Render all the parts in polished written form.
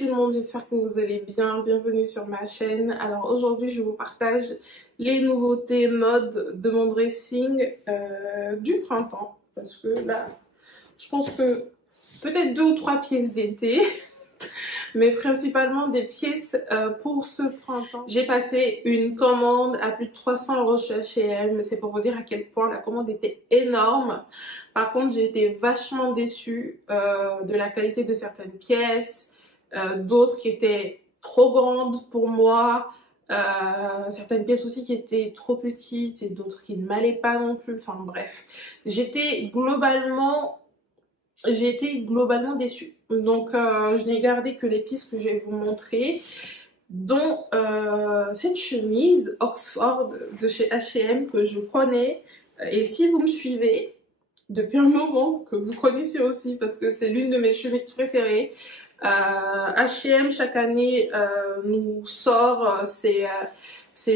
tout le monde, j'espère que vous allez bien. Bienvenue sur ma chaîne. Alors aujourd'hui, je vous partage les nouveautés mode de mon dressing du printemps. Parce que là, je pense que peut-être 2 ou 3 pièces d'été, mais principalement des pièces pour ce printemps. J'ai passé une commande à plus de 300 € chez H&M. C'est pour vous dire à quel point la commande était énorme. Par contre, j'ai été vachement déçue de la qualité de certaines pièces, d'autres qui étaient trop grandes pour moi, certaines pièces aussi qui étaient trop petites et d'autres qui ne m'allaient pas non plus. Enfin bref, j'ai été globalement déçue. Donc je n'ai gardé que les pièces que je vais vous montrer, dont cette chemise Oxford de chez H&M que je connais. Et si vous me suivez depuis un moment, que vous connaissez aussi parce que c'est l'une de mes chemises préférées, H&M chaque année nous sort ces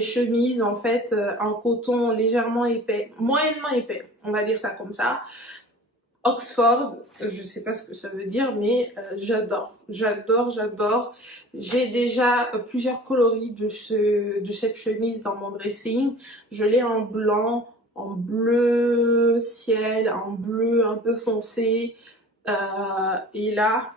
chemises en fait en coton légèrement épais, moyennement épais, on va dire ça comme ça. Oxford, je sais pas ce que ça veut dire, mais j'adore. J'ai déjà plusieurs coloris de cette chemise dans mon dressing. Je l'ai en blanc, en bleu ciel, en bleu un peu foncé, et là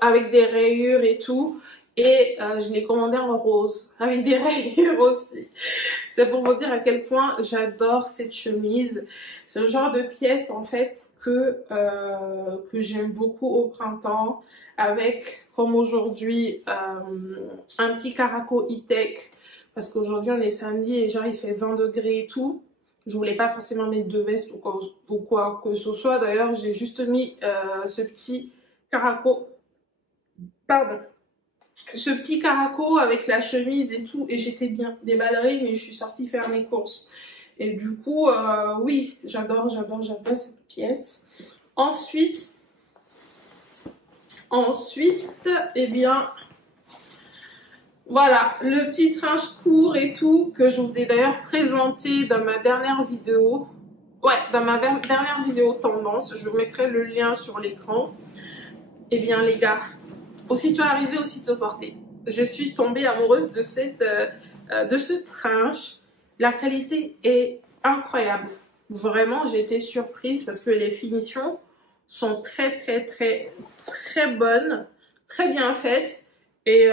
avec des rayures et tout. Et je l'ai commandé en rose, avec des rayures aussi. C'est pour vous dire à quel point j'adore cette chemise. C'est le genre de pièce en fait que j'aime beaucoup au printemps. Avec, comme aujourd'hui, un petit caraco e-tech. Parce qu'aujourd'hui on est samedi et genre il fait 20 degrés et tout. Je voulais pas forcément mettre de veste ou quoi que ce soit. D'ailleurs j'ai juste mis ce petit caraco. Pardon. Ce petit caraco avec la chemise et tout, et j'étais bien. Des ballerines et je suis sortie faire mes courses. Et du coup, oui, j'adore cette pièce. Ensuite, eh bien, voilà, le petit trench court et tout, que je vous ai d'ailleurs présenté dans ma dernière vidéo. Ouais, dans ma dernière vidéo tendance, je vous mettrai le lien sur l'écran. Eh bien, les gars, aussitôt arrivé, aussitôt porté. Je suis tombée amoureuse de ce trench. La qualité est incroyable. Vraiment, j'ai été surprise parce que les finitions sont très bonnes, très bien faites. Et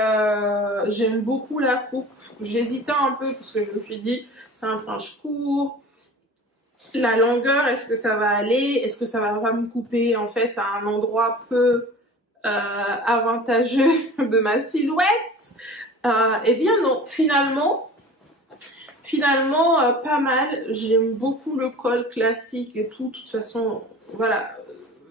j'aime beaucoup la coupe. J'hésitais un peu parce que je me suis dit, c'est un trench court. La longueur, est-ce que ça va aller? Est-ce que ça va pas me couper en fait à un endroit peu avantageux de ma silhouette? Eh bien non, finalement pas mal. J'aime beaucoup le col classique et tout. De toute façon, voilà,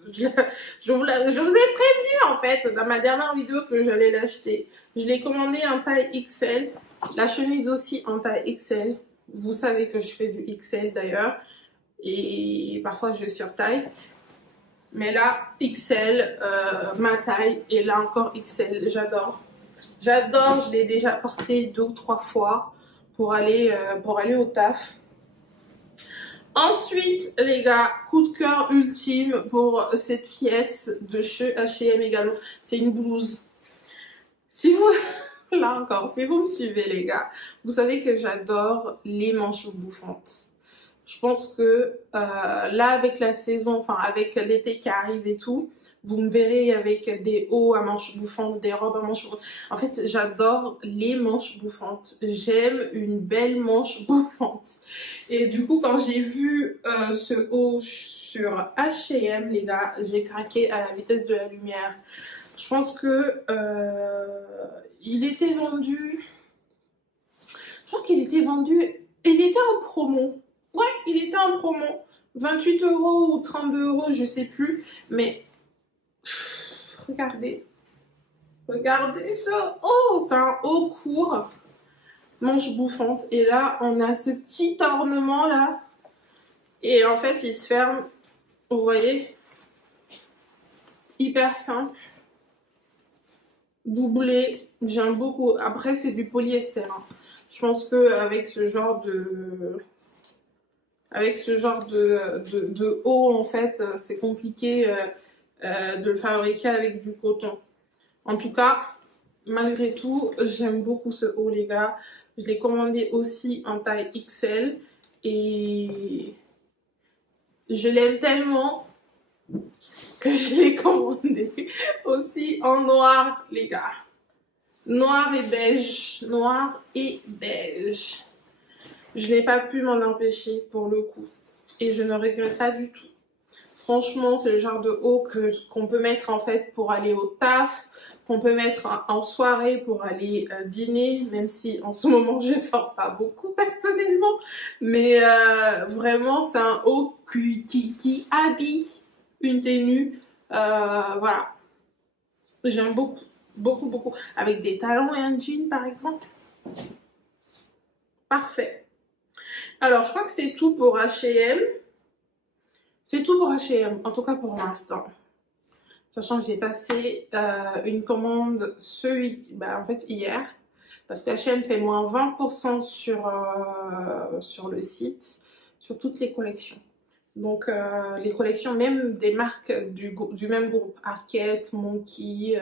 je vous ai prévenu en fait dans ma dernière vidéo que j'allais l'acheter. Je l'ai commandé en taille XL, la chemise aussi en taille XL. Vous savez que je fais du XL d'ailleurs, et parfois je surtaille. Mais là, XL, ma taille, et là encore XL, j'adore. J'adore, je l'ai déjà porté 2 ou 3 fois pour aller au taf. Ensuite, les gars, coup de cœur ultime pour cette pièce de chez H&M également. C'est une blouse. Si vous, là encore, si vous me suivez les gars, vous savez que j'adore les manches bouffantes. Je pense que là avec la saison, enfin avec l'été qui arrive et tout, vous me verrez avec des hauts à manches bouffantes, des robes à manches bouffantes. En fait, j'adore les manches bouffantes. J'aime une belle manche bouffante. Et du coup, quand j'ai vu ce haut sur H&M, les gars, j'ai craqué à la vitesse de la lumière. Je pense que il était vendu... Je crois qu'il était vendu... Il était en promo. Ouais, il était en promo. 28 € ou 32 €, je sais plus. Mais regardez. Regardez ce haut. C'est un haut court. Manche bouffante. Et là, on a ce petit ornement là. Et en fait, il se ferme. Vous voyez? Hyper simple. Doublé. J'aime beaucoup. Après, c'est du polyester. Hein. Je pense qu'avec ce genre de haut en fait c'est compliqué de le fabriquer avec du coton. En tout cas, malgré tout, j'aime beaucoup ce haut, les gars. Je l'ai commandé aussi en taille XL et je l'aime tellement que je l'ai commandé aussi en noir, les gars. Noir et beige. Noir et beige. Je n'ai pas pu m'en empêcher pour le coup. Et je ne regrette pas du tout. Franchement, c'est le genre de haut qu'on peut mettre en fait pour aller au taf, qu'on peut mettre en soirée pour aller dîner, même si en ce moment je sors pas beaucoup personnellement. Mais vraiment, c'est un haut qui habille une tenue. Voilà. J'aime beaucoup, beaucoup, beaucoup. Avec des talons et un jean par exemple. Parfait. Alors, je crois que c'est tout pour H&M. C'est tout pour H&M, en tout cas pour l'instant. Sachant que j'ai passé une commande en fait hier. Parce que H&M fait moins 20% sur le site, sur toutes les collections. Donc les collections même des marques du même groupe, Arket, Monkey.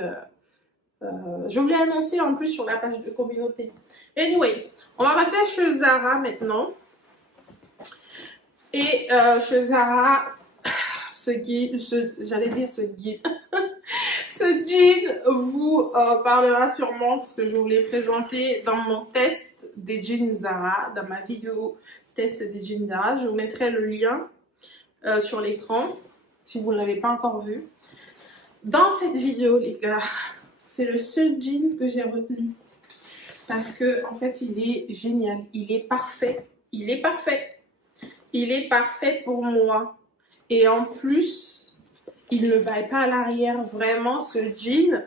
Je voulais annoncer en plus sur la page de communauté. Anyway, on va passer chez Zara maintenant. Et chez Zara, j'allais dire ce guide, ce jean vous parlera sûrement parce que je vous l'ai présenté dans mon test des jeans Zara, dans ma vidéo test des jeans Zara. Je vous mettrai le lien sur l'écran si vous ne l'avez pas encore vu. Dans cette vidéo, les gars, c'est le seul jean que j'ai retenu parce que en fait, il est génial, il est parfait, il est parfait. Il est parfait pour moi. Et en plus, il ne baille pas à l'arrière. Vraiment, ce jean,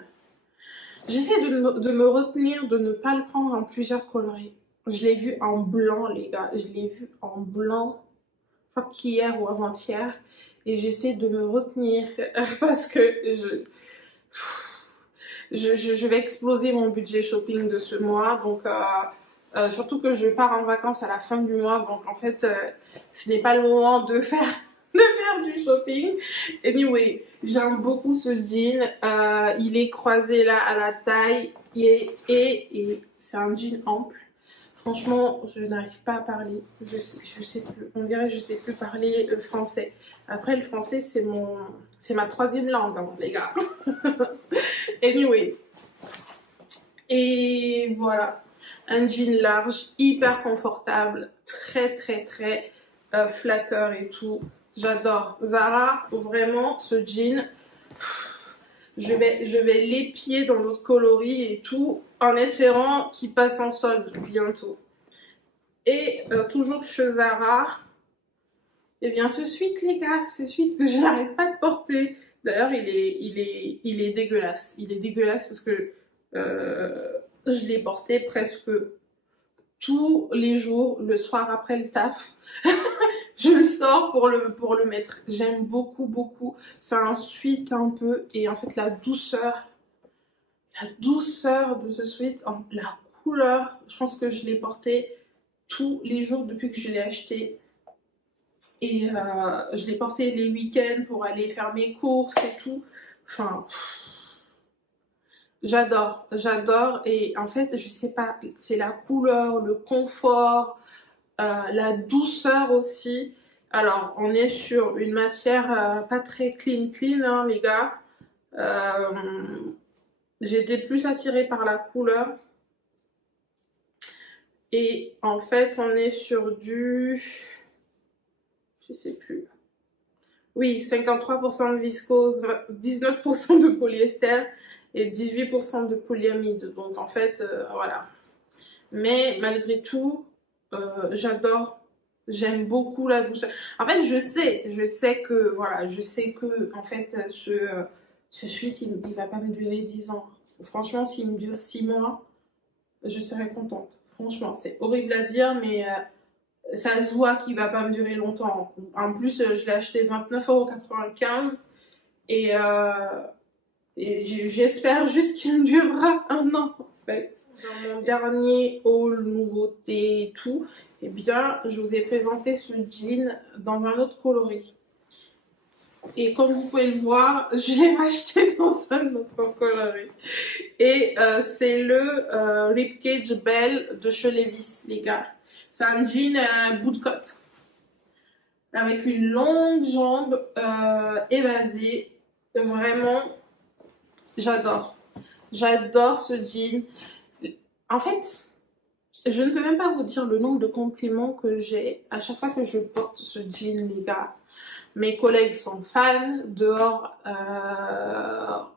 j'essaie de me retenir, de ne pas le prendre en plusieurs coloris. Je l'ai vu en blanc, les gars. Je l'ai vu en blanc, je crois qu'hier ou avant-hier. Et j'essaie de me retenir parce que je vais exploser mon budget shopping de ce mois. Donc, surtout que je pars en vacances à la fin du mois. Donc, en fait, ce n'est pas le moment de faire du shopping. Anyway, j'aime beaucoup ce jean. Il est croisé là à la taille et c'est un jean ample. Franchement, je n'arrive pas à parler. Je sais plus. On dirait que je sais plus parler le français. Après, le français, c'est ma troisième langue, hein, les gars. Anyway. Et voilà. Un jean large, hyper confortable, très très très flatteur et tout. J'adore. Zara, vraiment, ce jean, je vais l'épier dans notre coloris et tout, en espérant qu'il passe en solde bientôt. Et toujours chez Zara, et bien ce sweat, les gars, ce sweat que je n'arrête pas de porter. D'ailleurs, il est dégueulasse. Il est dégueulasse parce que je l'ai porté presque tous les jours, le soir après le taf. Je le sors pour le mettre. J'aime beaucoup, beaucoup. C'est un sweat un peu. Et en fait, la douceur de ce sweat, la couleur, je pense que je l'ai porté tous les jours depuis que je l'ai acheté. Et je l'ai porté les week-ends pour aller faire mes courses et tout. Enfin, j'adore, j'adore. Et en fait, je sais pas, c'est la couleur, le confort, la douceur aussi. Alors, on est sur une matière pas très clean, hein, les gars. J'étais plus attirée par la couleur. Et en fait, on est sur du... Je sais plus. Oui, 53% de viscose, 19% de polyester et 18% de polyamide. Donc, en fait, voilà. Mais malgré tout, j'adore. J'aime beaucoup la douceur. En fait, je sais que, voilà, je sais que, en fait, ce sweat, il va pas me durer 10 ans. Franchement, s'il me dure 6 mois, je serais contente. Franchement, c'est horrible à dire, mais ça se voit qu'il va pas me durer longtemps. En plus, je l'ai acheté 29,95 € et j'espère juste qu'il me durera 1 an, en fait. Dans mon dernier haul nouveauté et tout, eh bien, je vous ai présenté ce jean dans un autre coloris. Et comme vous pouvez le voir, je l'ai acheté dans un autre coloris. Et c'est le Ribcage Belle de chez Levi's, les gars. C'est un jean bout de côte. Avec une longue jambe évasée. Vraiment, j'adore. J'adore ce jean. En fait, je ne peux même pas vous dire le nombre de compliments que j'ai à chaque fois que je porte ce jean, les gars. Mes collègues sont fans, dehors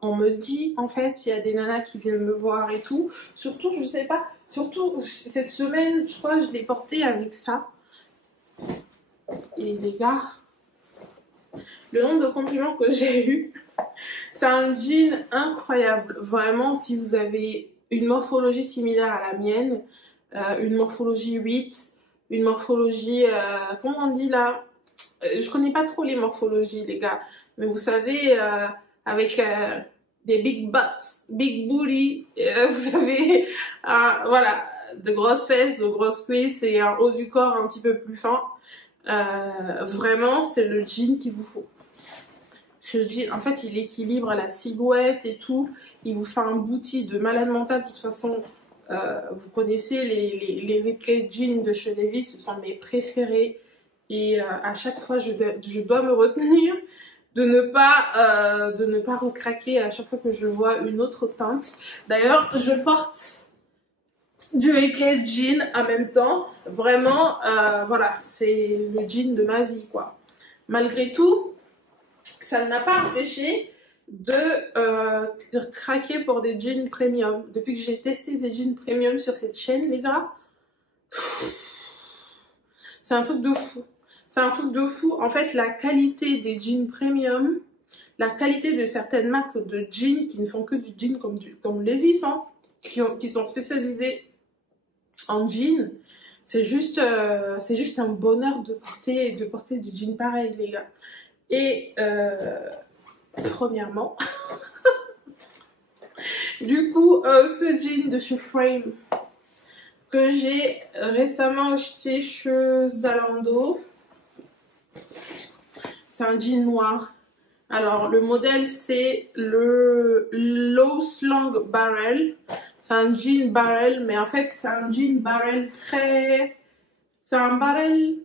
on me dit en fait, il y a des nanas qui viennent me voir et tout. Surtout, je sais pas, surtout cette semaine, je crois, je l'ai porté avec ça. Et les gars, le nombre de compliments que j'ai eu, c'est un jean incroyable. Vraiment, si vous avez une morphologie similaire à la mienne, une morphologie 8, une morphologie, comment on dit là? Je connais pas trop les morphologies, les gars, mais vous savez, avec des big butts, big booty, vous avez, voilà, de grosses fesses, de grosses cuisses et un haut du corps un petit peu plus fin. Vraiment, c'est le jean qu'il vous faut. Ce jean, en fait, il équilibre la silhouette et tout. Il vous fait un booty de malade mental. De toute façon, vous connaissez les Ribcage jeans de chez Levi's, ce sont mes préférés. Et à chaque fois, je dois me retenir de ne pas recraquer à chaque fois que je vois une autre teinte. D'ailleurs, je porte du Ribcage jean en même temps. Vraiment, voilà, c'est le jean de ma vie, quoi. Malgré tout, ça ne m'a pas empêché de craquer pour des jeans premium. Depuis que j'ai testé des jeans premium sur cette chaîne, les gars, c'est un truc de fou. C'est un truc de fou. En fait, la qualité des jeans premium, la qualité de certaines marques de jeans qui ne font que du jean comme Levi's, hein, qui sont spécialisés en jean, c'est juste un bonheur de porter du jean pareil, les gars. Et premièrement, du coup, ce jean de chez Frame que j'ai récemment acheté chez Zalando, c'est un jean noir. Alors, le modèle, c'est le Low Slung Barrel. C'est un jean barrel, mais en fait, c'est un jean barrel c'est un barrel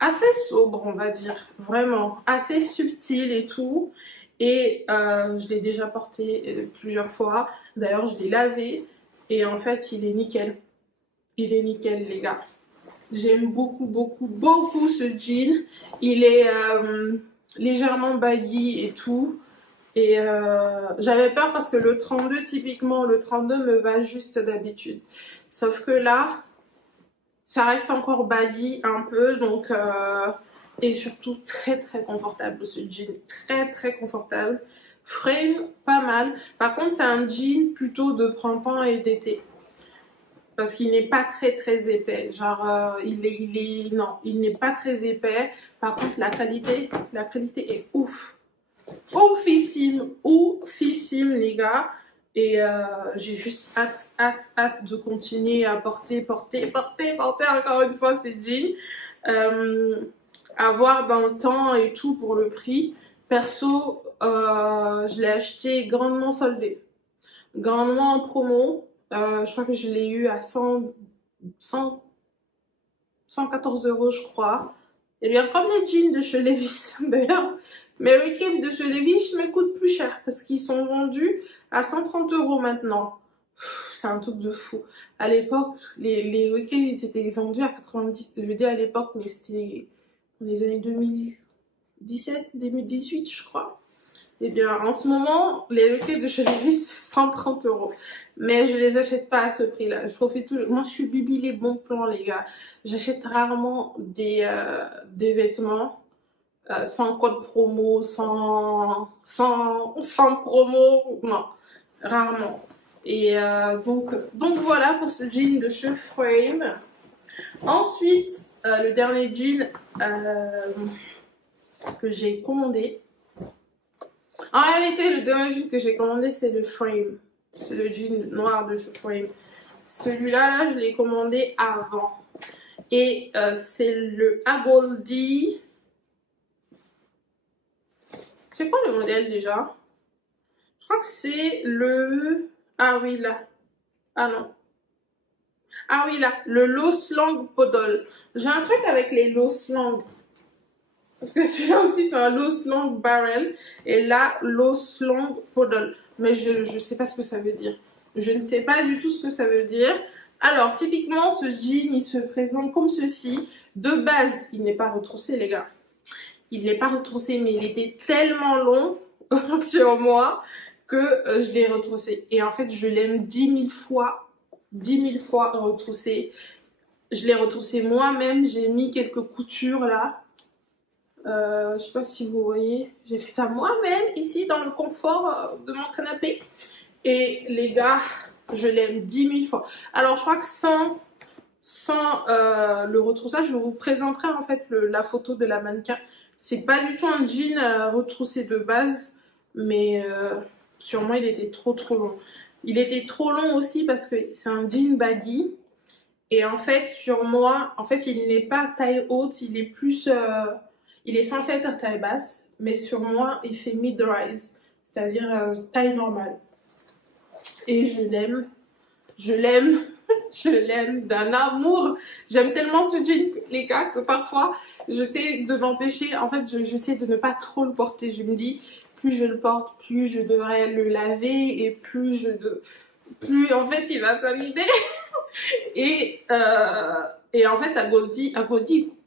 assez sobre, on va dire. Vraiment, assez subtil et tout. Et je l'ai déjà porté plusieurs fois. D'ailleurs, je l'ai lavé. Et en fait, il est nickel. Il est nickel, les gars. J'aime beaucoup, beaucoup, beaucoup ce jean. Il est légèrement baggy et tout. Et j'avais peur parce que le 32, typiquement, le 32 me va juste d'habitude. Sauf que là, ça reste encore baggy un peu. Donc, et surtout très, très confortable ce jean. Très, très confortable. Frame, pas mal. Par contre, c'est un jean plutôt de printemps et d'été. Parce qu'il n'est pas très très épais, genre non, il n'est pas très épais. Par contre la qualité est ouf, oufissime les gars. Et j'ai juste hâte de continuer à porter encore une fois ces jeans, à voir dans le temps et tout pour le prix. Perso, je l'ai acheté grandement soldé, grandement en promo. Je crois que je l'ai eu à 114 €, je crois. Et bien, comme les jeans de chez Levi's, d'ailleurs, mes Ribcage de chez Levi's me coûtent plus cher parce qu'ils sont vendus à 130 € maintenant. C'est un truc de fou. À l'époque, les Ribcage, ils étaient vendus à 90. Je dis à l'époque, mais c'était dans les années 2017, 2018, je crois. Eh bien, en ce moment, les Ribcage de chez Levi's, c'est 130 €. Mais je les achète pas à ce prix-là. Je profite toujours. Moi, je suis bibi les bons plans, les gars. J'achète rarement des vêtements sans code promo, sans promo. Non, rarement. Et donc voilà pour ce jean de chez Frame. Ensuite, le dernier jean que j'ai commandé. En réalité, le dernier jean que j'ai commandé, c'est le Frame. C'est le jean noir de chez Frame. Celui-là, je l'ai commandé avant. Et c'est le Agoldi C'est quoi le modèle déjà? Je crois que c'est le... Ah oui, là. Ah non. Ah oui, là. Le Loslang Podol. J'ai un truc avec les Loslang. Parce que celui-là aussi, c'est un Loslang Barrel. Et là, Loslang Podol. Mais je ne sais pas ce que ça veut dire. Je ne sais pas du tout ce que ça veut dire. Alors, typiquement, ce jean, il se présente comme ceci. De base, il n'est pas retroussé, les gars. Il n'est pas retroussé, mais il était tellement long sur moi que je l'ai retroussé. Et en fait, je l'aime 10 000 fois retroussé. Je l'ai retroussé moi-même. J'ai mis quelques coutures là. Je sais pas si vous voyez. J'ai fait ça moi-même ici dans le confort de mon canapé. Et les gars, je l'aime 10 000 fois. Alors, je crois que sans le retroussage, je vous présenterai en fait la photo de la mannequin. C'est pas du tout un jean retroussé de base, mais sur moi il était trop long. Il était trop long aussi parce que c'est un jean baggy. Et en fait, sur moi, en fait, il n'est pas taille haute, il est plus... il est censé être taille basse, mais sur moi, il fait mid-rise, c'est-à-dire taille normale. Et je l'aime. Je l'aime. Je l'aime d'un amour. J'aime tellement ce jean, les gars, que parfois, j'essaie de m'empêcher. En fait, j'essaie de ne pas trop le porter. Je me dis, plus je le porte, plus je devrais le laver et plus en fait, il va s'abîmer. et en fait, à Goldie,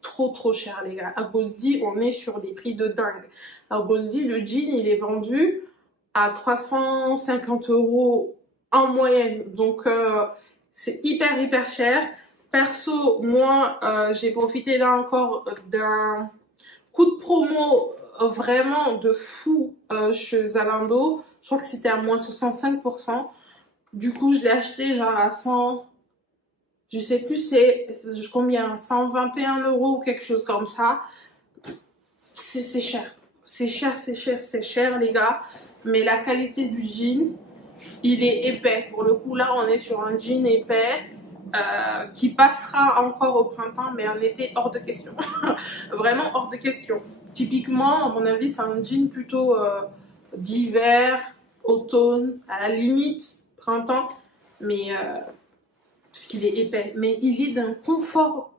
trop cher, les gars. À Goldie, on est sur des prix de dingue. À Goldie, le jean, il est vendu à 350 € en moyenne. Donc, c'est hyper cher. Perso, moi, j'ai profité là encore d'un coup de promo vraiment de fou chez Zalando. Je crois que c'était à moins 65%. Du coup, je l'ai acheté genre à 100... Je sais plus c'est combien, 121 € ou quelque chose comme ça. C'est cher. C'est cher, les gars. Mais la qualité du jean, il est épais. Pour le coup, là, on est sur un jean épais qui passera encore au printemps, mais en été, hors de question. Vraiment hors de question. Typiquement, à mon avis, c'est un jean plutôt d'hiver, automne, à la limite, printemps. Mais... parce qu'il est épais. Mais il est d'un confort.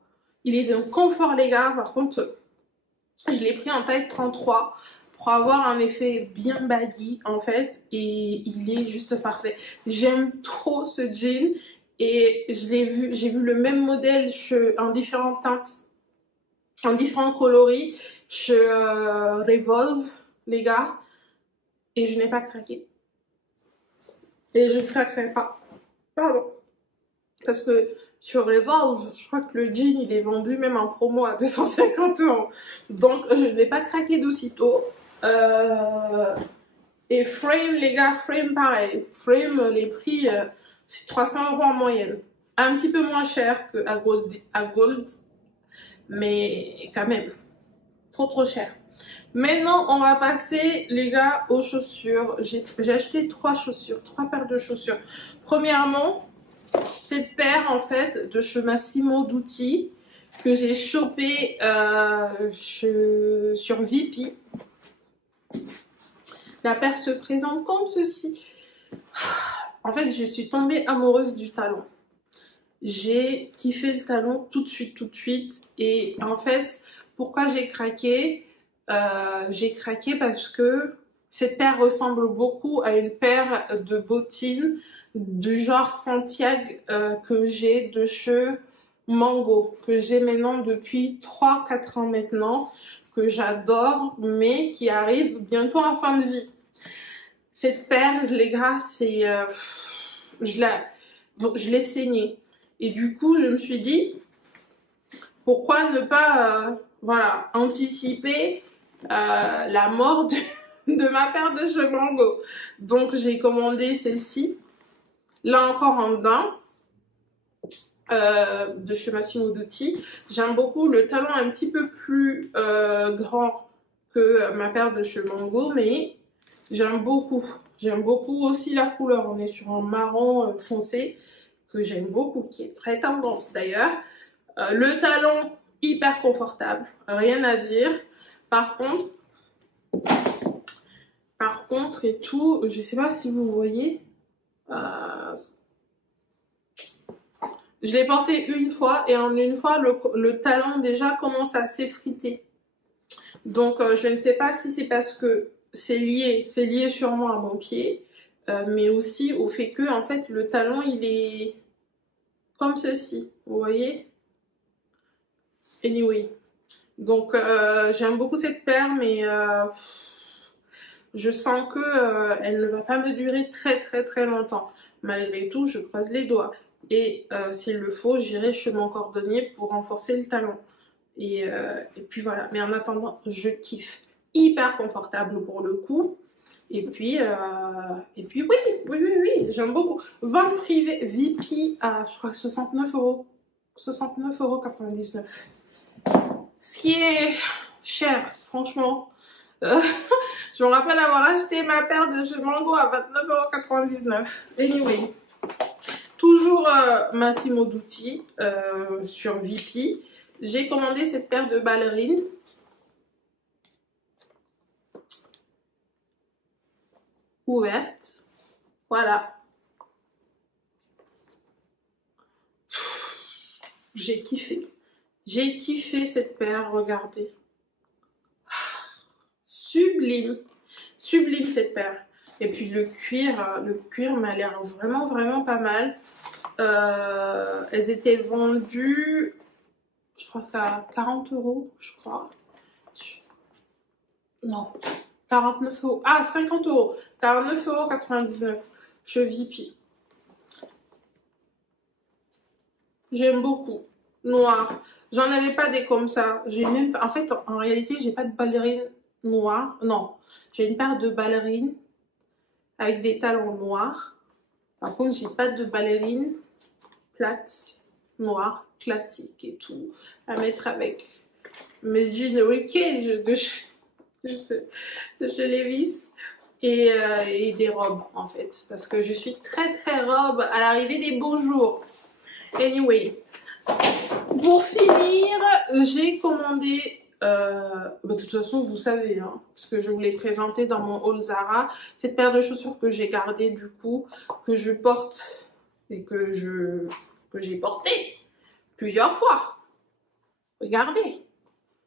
Il est d'un confort, les gars. Par contre, je l'ai pris en taille 33 pour avoir un effet bien baggy en fait, et il est juste parfait. J'aime trop ce jean et j'ai vu le même modèle en différentes teintes, en différents coloris chez Revolve, les gars, et je n'ai pas craqué. Et je ne craquerai pas. Pardon. Parce que sur Revolve, je crois que le jean il est vendu même en promo à 250 €. Donc je ne vais pas craquer d'aussitôt. Et Frame, les gars, Frame pareil. Frame, les prix, c'est 300 € en moyenne. Un petit peu moins cher qu'à Gold, mais quand même, trop cher. Maintenant, on va passer, les gars, aux chaussures. J'ai acheté trois paires de chaussures. Premièrement, cette paire, en fait, de chez Massimo Dutti, que j'ai chopé sur Vipi. La paire se présente comme ceci. En fait, je suis tombée amoureuse du talon. J'ai kiffé le talon tout de suite. Et en fait, pourquoi j'ai craqué? J'ai craqué parce que cette paire ressemble beaucoup à une paire de bottines du genre Santiago que j'ai de chez Mango, que j'ai maintenant depuis 3-4 ans maintenant, que j'adore, mais qui arrive bientôt en fin de vie. Cette paire, les gars, c'est... je l'ai saignée. Et du coup, je me suis dit, pourquoi ne pas voilà, anticiper la mort de ma paire de chez Mango. Donc, j'ai commandé celle-ci. Là encore en daim. De chez Massimo Dutti. J'aime beaucoup le talon un petit peu plus grand que ma paire de chez Mango, mais j'aime beaucoup. J'aime beaucoup aussi la couleur. On est sur un marron foncé que j'aime beaucoup, qui est très tendance d'ailleurs. Le talon hyper confortable, rien à dire. Par contre, Par contre et tout, je sais pas si vous voyez, euh, je l'ai porté une fois et en une fois le talon déjà commence à s'effriter. Donc je ne sais pas si c'est parce que c'est lié sûrement à mon pied, mais aussi au fait que en fait le talon il est comme ceci, vous voyez? Anyway, donc j'aime beaucoup cette paire, mais je sens que elle ne va pas me durer très longtemps. Malgré tout, je croise les doigts. Et s'il le faut, j'irai chez mon cordonnier pour renforcer le talon. Et puis voilà. Mais en attendant, je kiffe. Hyper confortable pour le coup. Et puis oui, j'aime beaucoup. Vente privée VP à, je crois, 69 euros. 69,99 €. Ce qui est cher, franchement. Je me rappelle avoir acheté ma paire de chez Mango à 29,99 €. Anyway. Toujours Massimo Dutti sur VP. J'ai commandé cette paire de ballerines. Ouverte. Voilà. J'ai kiffé. J'ai kiffé cette paire, regardez. Sublime. Sublime cette paire. Et puis le cuir m'a l'air vraiment pas mal. Elles étaient vendues, je crois qu'à 40 €, je crois. Non, 49 €. Ah, 50 €. 49,99 € chez VP. J'aime beaucoup. Noir. J'en avais pas des comme ça. J'ai même pas... En fait, en réalité, j'ai pas de ballerines noires. Non, j'ai une paire de ballerines avec des talons noirs. Par contre, j'ai pas de ballerines plates, noires, classiques et tout, à mettre avec mes jeans Ricky de chez Levi's et des robes en fait, parce que je suis très robe à l'arrivée des beaux jours. Anyway, pour finir, j'ai commandé, de toute façon vous savez, hein, parce que je vous l'ai présenté dans mon haul Zara, cette paire de chaussures que j'ai gardée du coup, que je porte et que j'ai porté plusieurs fois. Regardez,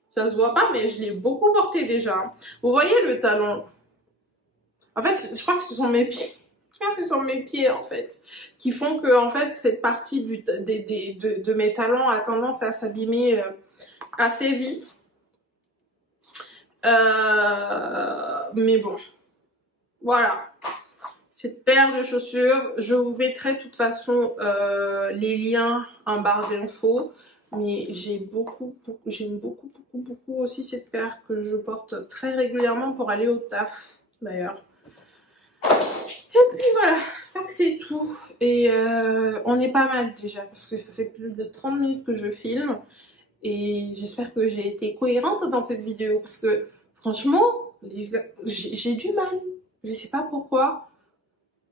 ça se voit pas, mais je l'ai beaucoup porté déjà. Vous voyez le talon? En fait, je crois que ce sont mes pieds. Ce sont mes pieds en fait qui font que en fait cette partie de mes talons a tendance à s'abîmer assez vite. Mais bon, voilà. Cette paire de chaussures, je vous mettrai de toute façon les liens en barre d'infos. Mais j'aime beaucoup aussi cette paire que je porte très régulièrement pour aller au taf d'ailleurs. Et puis voilà, je crois que c'est tout. Et on est pas mal déjà parce que ça fait plus de 30 minutes que je filme. Et j'espère que j'ai été cohérente dans cette vidéo parce que franchement, j'ai du mal. Je sais pas pourquoi.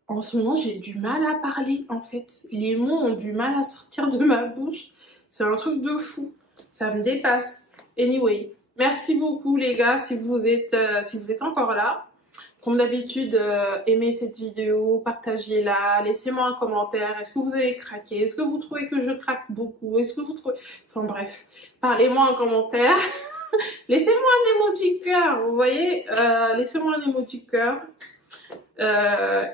En ce moment, j'ai du mal à parler en fait. Les mots ont du mal à sortir de ma bouche. C'est un truc de fou. Ça me dépasse. Anyway, merci beaucoup les gars si vous êtes encore là. Comme d'habitude, aimez cette vidéo, partagez-la, laissez-moi un commentaire. Est-ce que vous avez craqué? Est-ce que vous trouvez que je craque beaucoup? Est-ce que vous trouvez... Enfin bref, parlez-moi en commentaire. Laissez-moi un emoji cœur, vous voyez, laissez-moi un emoji cœur.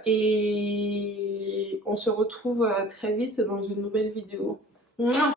Et on se retrouve très vite dans une nouvelle vidéo. Mouah.